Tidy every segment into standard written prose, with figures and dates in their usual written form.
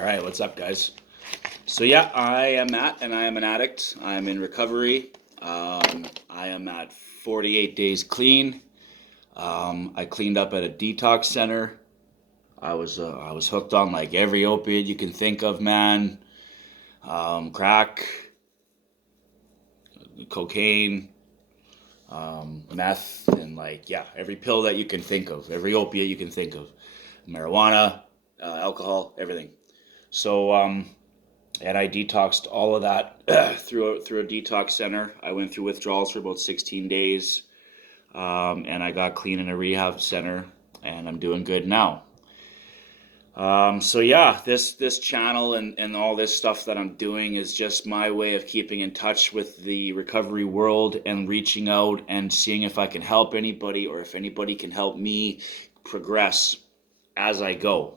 All right, what's up, guys? So yeah, I am Matt, and I am an addict. I'm in recovery. I am at 48 days clean. I cleaned up at a detox center. I was hooked on like every opiate you can think of, man. Crack, cocaine, meth, and like yeah, every pill that you can think of, every opiate you can think of, marijuana, alcohol, everything. So and I detoxed all of that through a detox center. I went through withdrawals for about 16 days, and I got clean in a rehab center, and I'm doing good now. So yeah, this channel and all this stuff that I'm doing is just my way of keeping in touch with the recovery world and reaching out and seeing if I can help anybody or if anybody can help me progress as I go.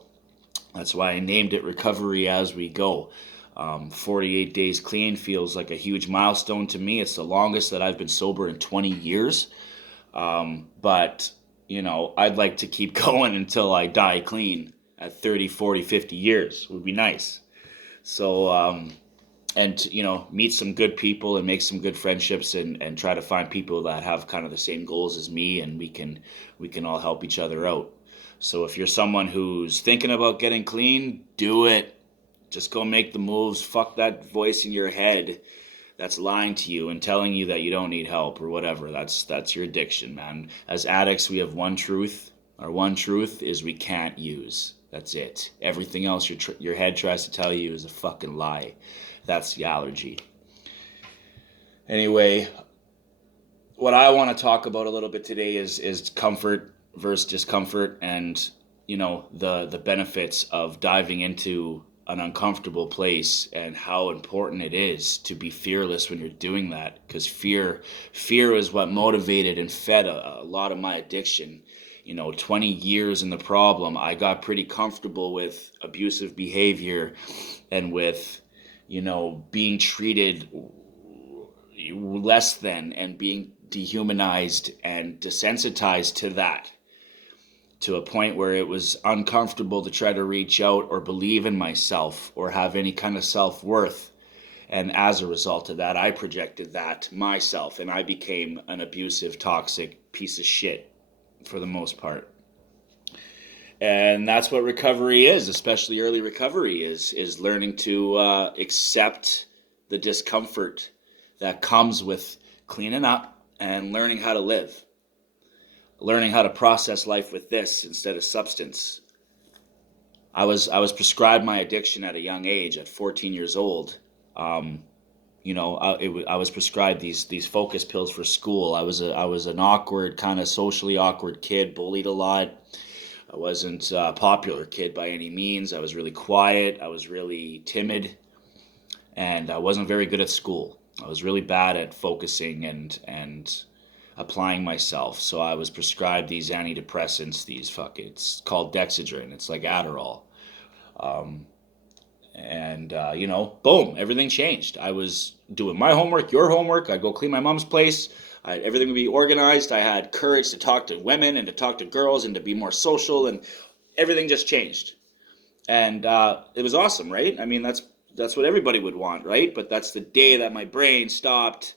That's why I named it Recovery As We Go. 48 days clean feels like a huge milestone to me. It's the longest that I've been sober in 20 years. But, I'd like to keep going until I die clean at 30, 40, 50 years would be nice. So, meet some good people and make some good friendships and try to find people that have kind of the same goals as me, and we can all help each other out. So if you're someone who's thinking about getting clean, do it. Just go make the moves. Fuck that voice in your head that's lying to you and telling you that you don't need help or whatever. That's your addiction, man. As addicts, we have one truth. Our one truth is we can't use. That's it. Everything else your head tries to tell you is a fucking lie. That's the allergy. Anyway, what I want to talk about a little bit today is comfort versus discomfort, and the benefits of diving into an uncomfortable place and how important it is to be fearless when you're doing that, because fear is what motivated and fed a lot of my addiction. 20 years in the problem, I got pretty comfortable with abusive behavior and with being treated less than and being dehumanized and desensitized to that, to a point where it was uncomfortable to try to reach out or believe in myself or have any kind of self-worth. And as a result of that, I projected that myself, and I became an abusive, toxic piece of shit for the most part. And that's what recovery is, especially early recovery, is learning to accept the discomfort that comes with cleaning up and learning how to live. Learning how to process life with this instead of substance. I was prescribed my addiction at a young age, at 14 years old. I was prescribed these focus pills for school. I was an awkward, kind of socially awkward kid, bullied a lot. I wasn't a popular kid by any means. I was really quiet. I was really timid, and I wasn't very good at school. I was really bad at focusing and applying myself. So I was prescribed these antidepressants, it's called Dexedrine. It's like Adderall. Boom, everything changed. I was doing my homework, your homework. I'd go clean my mom's place. Everything would be organized. I had courage to talk to women and to talk to girls and to be more social, and everything just changed. And it was awesome, right? I mean, that's what everybody would want, right? But that's the day that my brain stopped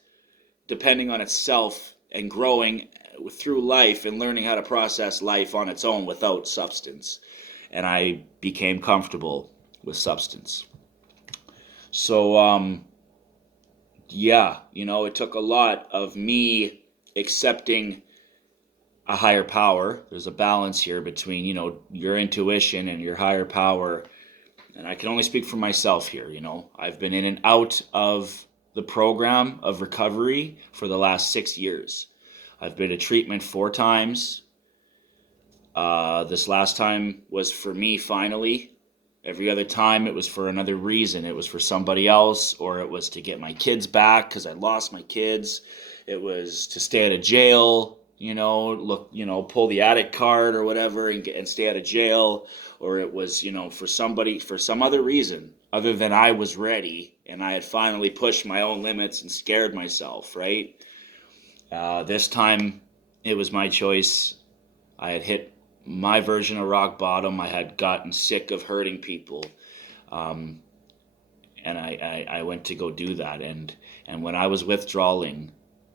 depending on itself and growing through life and learning how to process life on its own without substance. And I became comfortable with substance. So, it took a lot of me accepting a higher power. There's a balance here between, your intuition and your higher power. And I can only speak for myself here, I've been in and out of the program of recovery for the last 6 years. I've been to treatment 4 times. This last time was for me, finally. Every other time it was for another reason. It was for somebody else, or it was to get my kids back because I lost my kids. It was to stay out of jail, pull the addict card or whatever and stay out of jail. Or it was, for some other reason other than I was ready and I had finally pushed my own limits and scared myself, right? This time it was my choice. I had hit my version of rock bottom. I had gotten sick of hurting people. Um, and I went to go do that. And when I was withdrawing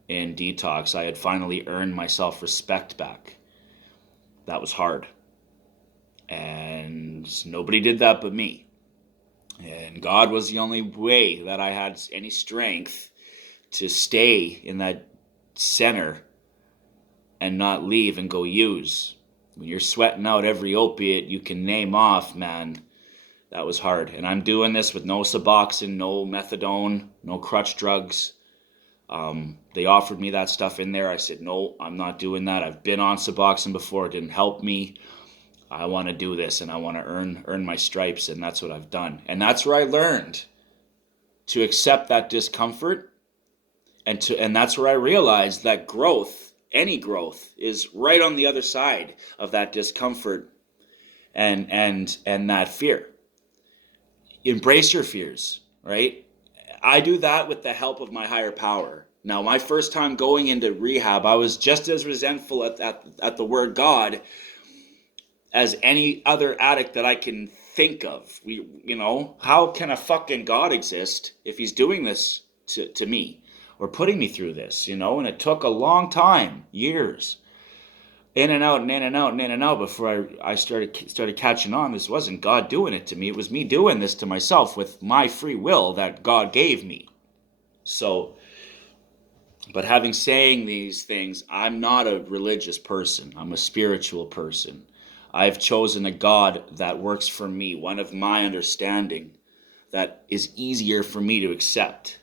in detox, I had finally earned my self-respect back. That was hard. And nobody did that but me. And God was the only way that I had any strength to stay in that center and not leave and go use. When you're sweating out every opiate you can name off, man, that was hard. And I'm doing this with no Suboxone, no methadone, no crutch drugs. They offered me that stuff in there. I said, no, I'm not doing that. I've been on Suboxone before. It didn't help me. I want to do this, and I want to earn my stripes, and that's what I've done. And that's where I learned to accept that discomfort, and that's where I realized that growth, any growth, is right on the other side of that discomfort and that fear. Embrace your fears, right? I do that with the help of my higher power. Now, my first time going into rehab, I was just as resentful at the word God as any other addict that I can think of. How can a fucking God exist if he's doing this to me or putting me through this, And it took a long time, years, in and out and in and out and in and out before I started catching on. This wasn't God doing it to me. It was me doing this to myself with my free will that God gave me. So, but having saying these things, I'm not a religious person. I'm a spiritual person. I've chosen a God that works for me, one of my understanding that is easier for me to accept.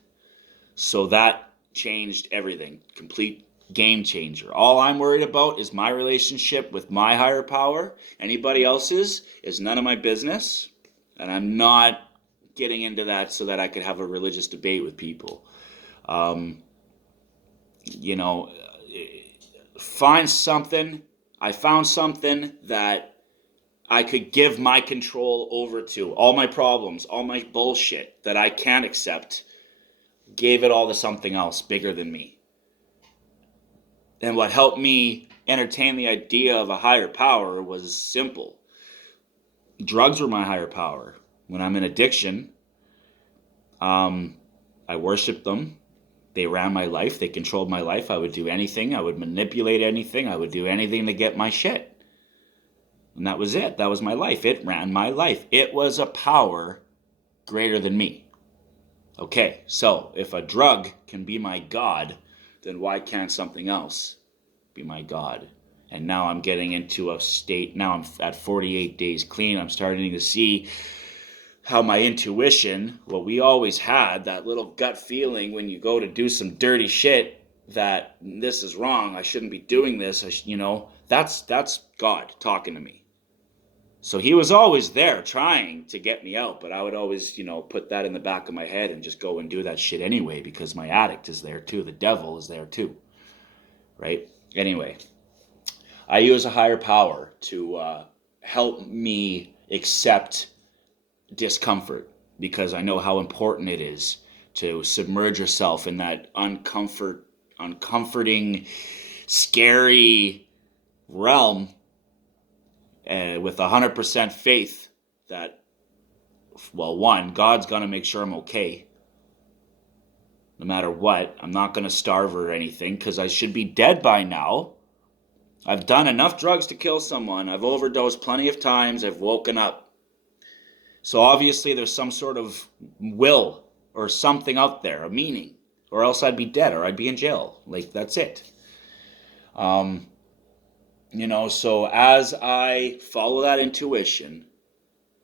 So that changed everything. Complete game changer. All I'm worried about is my relationship with my higher power. Anybody else's is none of my business. And I'm not getting into that so that I could have a religious debate with people. Find something. I found something that I could give my control over to. All my problems, all my bullshit that I can't accept, gave it all to something else bigger than me. And what helped me entertain the idea of a higher power was simple. Drugs were my higher power. When I'm in addiction, I worshiped them. They ran my life. They controlled my life. I would do anything. I would manipulate anything. I would do anything to get my shit. And that was it. That was my life. It ran my life. It was a power greater than me. Okay, so if a drug can be my God, then why can't something else be my God? And now I'm getting into a state, now I'm at 48 days clean. I'm starting to see how my intuition, what we always had, that little gut feeling when you go to do some dirty shit, that this is wrong, I shouldn't be doing this, that's God talking to me. So he was always there trying to get me out, but I would always, put that in the back of my head and just go and do that shit anyway, because my addict is there too. The devil is there too, right? Anyway, I use a higher power to help me accept discomfort, because I know how important it is to submerge yourself in that uncomforting, scary realm with 100% faith that, well, one, God's going to make sure I'm okay. No matter what, I'm not going to starve or anything, because I should be dead by now. I've done enough drugs to kill someone. I've overdosed plenty of times. I've woken up. So obviously there's some sort of will or something out there, a meaning, or else I'd be dead or I'd be in jail. Like, that's it. So as I follow that intuition,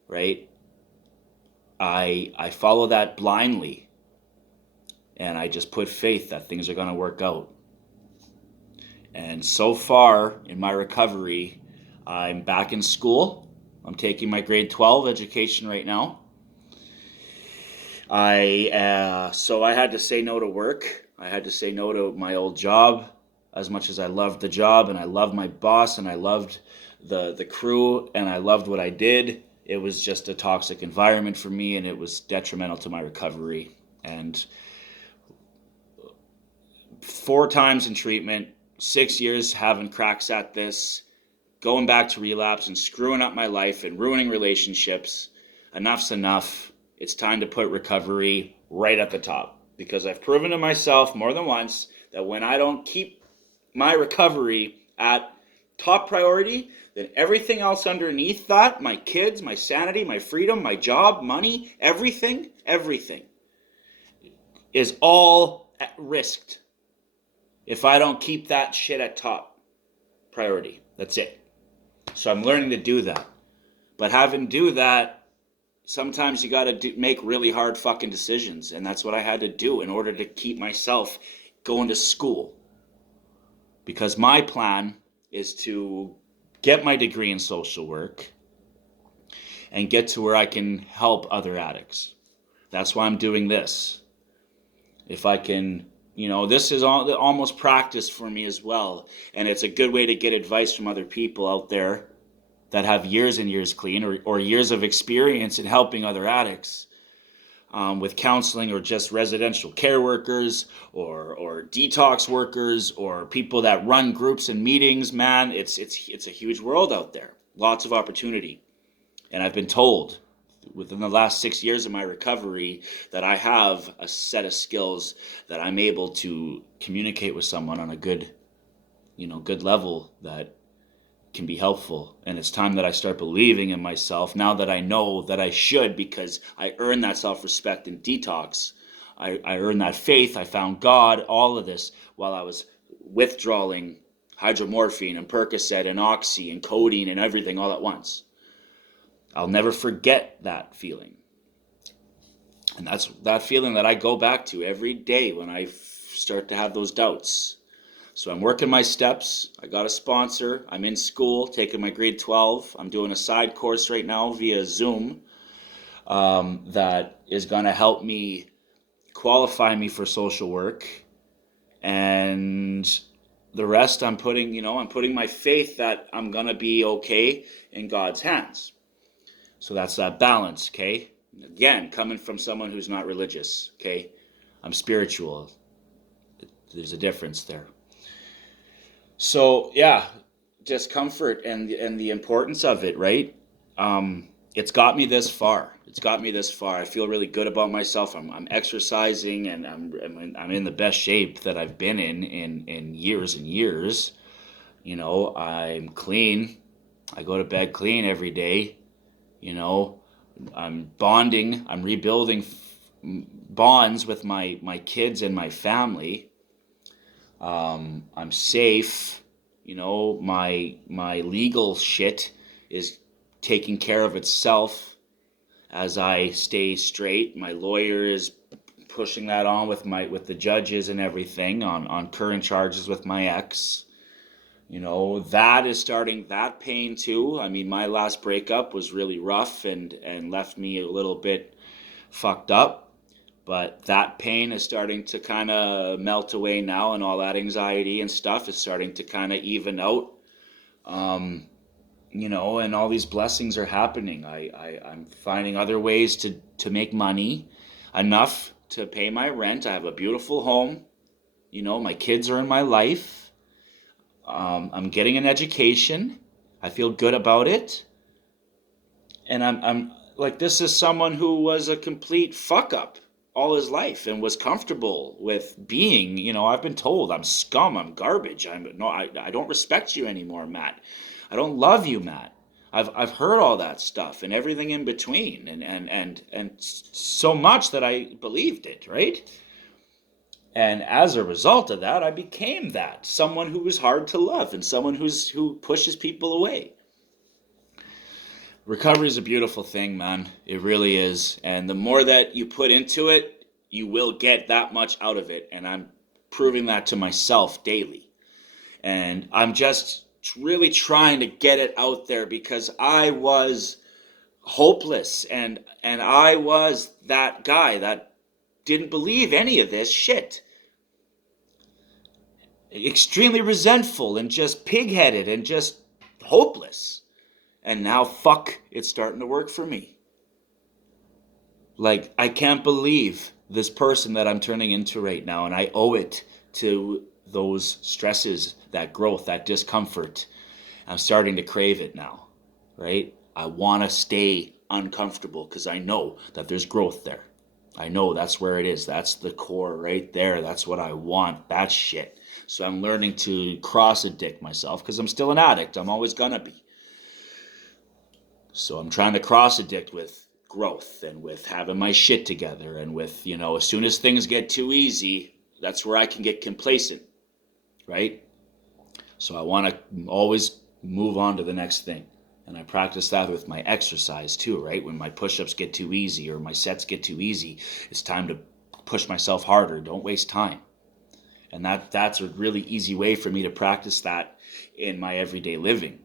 right, I follow that blindly, and I just put faith that things are going to work out. And so far in my recovery, I'm back in school. I'm taking my grade 12 education right now. So I had to say no to work. I had to say no to my old job. As much as I loved the job, and I loved my boss, and I loved the crew, and I loved what I did, it was just a toxic environment for me, and it was detrimental to my recovery. And 4 times in treatment, 6 years having cracks at this, going back to relapse and screwing up my life and ruining relationships. enough's enough. It's time to put recovery right at the top, because I've proven to myself more than once that when I don't keep my recovery at top priority, then everything else underneath that, my kids, my sanity, my freedom, my job, money, everything is all at risked if I don't keep that shit at top priority. That's it. So I'm learning to do that. But having to do that, sometimes you got to make really hard fucking decisions. And that's what I had to do in order to keep myself going to school. Because my plan is to get my degree in social work and get to where I can help other addicts. That's why I'm doing this. If I can, this is almost practice for me as well. And it's a good way to get advice from other people out there that have years and years clean, or years of experience in helping other addicts with counseling, or just residential care workers, or detox workers, or people that run groups and meetings. Man, it's a huge world out there. Lots of opportunity. And I've been told within the last 6 years of my recovery that I have a set of skills that I'm able to communicate with someone on a good level that can be helpful. And it's time that I start believing in myself now that I know that I should, because I earned that self-respect in detox. I earned that faith. I found God, all of this while I was withdrawing hydromorphine and Percocet and Oxy and codeine and everything all at once. I'll never forget that feeling. And that's that feeling that I go back to every day when I start to have those doubts. So I'm working my steps. I got a sponsor. I'm in school, taking my grade 12. I'm doing a side course right now via Zoom that is going to help me qualify me for social work. And the rest I'm putting my faith that I'm going to be okay in God's hands. So that's that balance, okay? Again, coming from someone who's not religious, okay? I'm spiritual. There's a difference there. So yeah, just comfort and the importance of it, right? It's got me this far. I feel really good about myself. I'm exercising, and I'm in the best shape that I've been in years and years. I'm clean. I go to bed clean every day. I'm bonding. I'm rebuilding bonds with my kids and my family. I'm safe. My legal shit is taking care of itself as I stay straight. My lawyer is pushing that on with the judges and everything on current charges with my ex. That is starting, that pain too. I mean, my last breakup was really rough and left me a little bit fucked up. But that pain is starting to kind of melt away now, and all that anxiety and stuff is starting to kind of even out. And all these blessings are happening. I'm finding other ways to make money, enough to pay my rent. I have a beautiful home. My kids are in my life. I'm getting an education. I feel good about it. And I'm like, this is someone who was a complete fuck up all his life and was comfortable with being, I've been told I'm scum, I'm garbage. I don't respect you anymore, Matt. I don't love you, Matt. I've heard all that stuff and everything in between, and so much that I believed it, right? And as a result of that, I became someone who was hard to love and someone who pushes people away. Recovery is a beautiful thing, man. It really is. And the more that you put into it, you will get that much out of it. And I'm proving that to myself daily. And I'm just really trying to get it out there, because I was hopeless, and I was that guy that didn't believe any of this shit. Extremely resentful and just pig-headed and just hopeless. And now, fuck, it's starting to work for me. Like, I can't believe this person that I'm turning into right now, and I owe it to those stresses, that growth, that discomfort. I'm starting to crave it now, right? I want to stay uncomfortable because I know that there's growth there. I know that's where it is. That's the core right there. That's what I want. That shit. So I'm learning to cross addict myself because I'm still an addict. I'm always gonna be. So I'm trying to cross addict with growth and with having my shit together and with, as soon as things get too easy, that's where I can get complacent, right? So I want to always move on to the next thing. And I practice that with my exercise too, right? When my push-ups get too easy or my sets get too easy, it's time to push myself harder. Don't waste time. And that's a really easy way for me to practice that in my everyday living,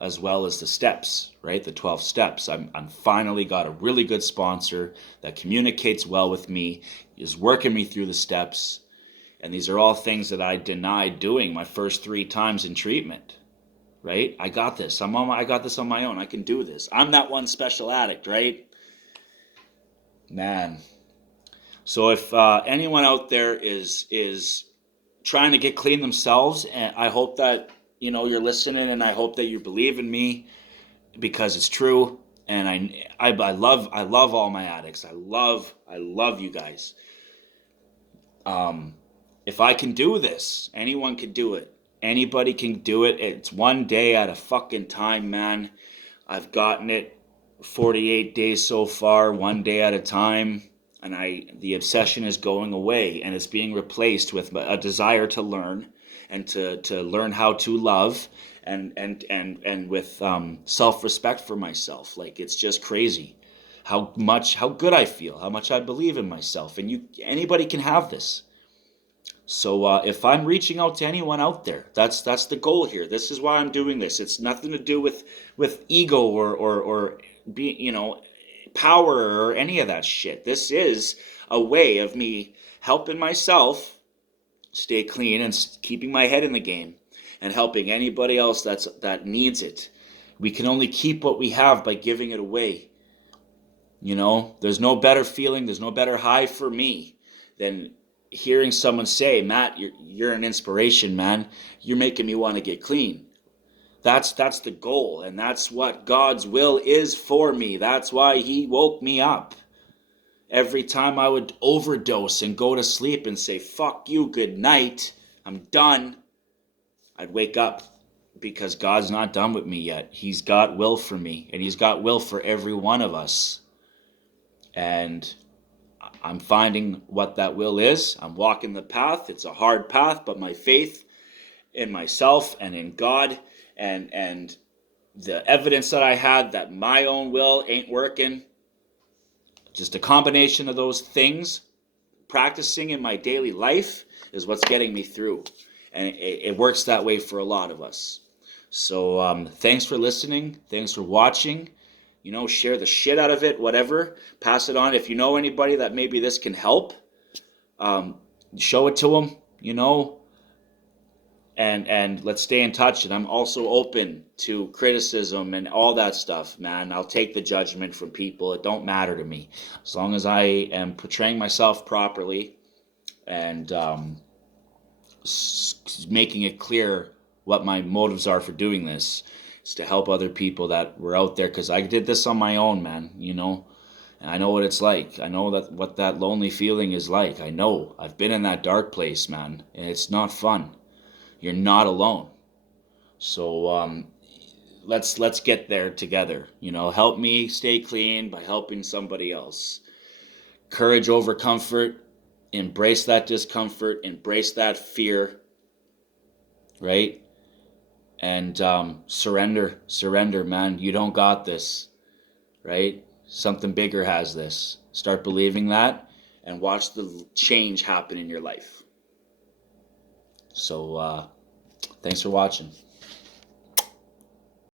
as well as the steps, right? The 12 steps. I'm finally got a really good sponsor that communicates well with me, is working me through the steps. And these are all things that I denied doing my first 3 times in treatment, right? I got this. I got this on my own. I can do this. I'm that one special addict, right? Man. So if anyone out there is trying to get clean themselves, and I hope that you're listening, and I hope that you believe in me because it's true. And I love all my addicts. I love you guys. If I can do this, anyone can do it. Anybody can do it. It's one day at a fucking time, man. I've gotten it 48 days so far, one day at a time. And the obsession is going away, and it's being replaced with a desire to learn and to learn how to love and with self-respect for myself. Like, it's just crazy how good I feel, how much I believe in myself. And anybody can have this. So if I'm reaching out to anyone out there, that's the goal here. This is why I'm doing this. It's nothing to do with ego or be power or any of that shit. This is a way of me helping myself stay clean and keeping my head in the game and helping anybody else that needs it. We can only keep what we have by giving it away. There's no better feeling, there's no better high for me than hearing someone say, Matt, you're an inspiration, man. You're making me want to get clean. That's the goal, and that's what God's will is for me. That's why he woke me up. Every time I would overdose and go to sleep and say, fuck you, good night, I'm done, I'd wake up because God's not done with me yet. He's got will for me, and he's got will for every one of us. And I'm finding what that will is. I'm walking the path. It's a hard path, but my faith in myself and in God and the evidence that I had that my own will ain't working, just a combination of those things, practicing in my daily life is what's getting me through. And it works that way for a lot of us. So thanks for listening. Thanks for watching. Share the shit out of it, whatever. Pass it on. If you know anybody that maybe this can help, show it to them, and let's stay in touch. And I'm also open to criticism and all that stuff, man. I'll take the judgment from people. It don't matter to me. As long as I am portraying myself properly and making it clear what my motives are for doing this. It's to help other people that were out there, because I did this on my own, man, and I know what it's like. I know what that lonely feeling is like. I know. I've been in that dark place, man, and it's not fun. You're not alone. So let's get there together. Help me stay clean by helping somebody else. Courage over comfort. Embrace that discomfort. Embrace that fear. Right? And surrender, man. You don't got this, right? Something bigger has this. Start believing that and watch the change happen in your life. So thanks for watching.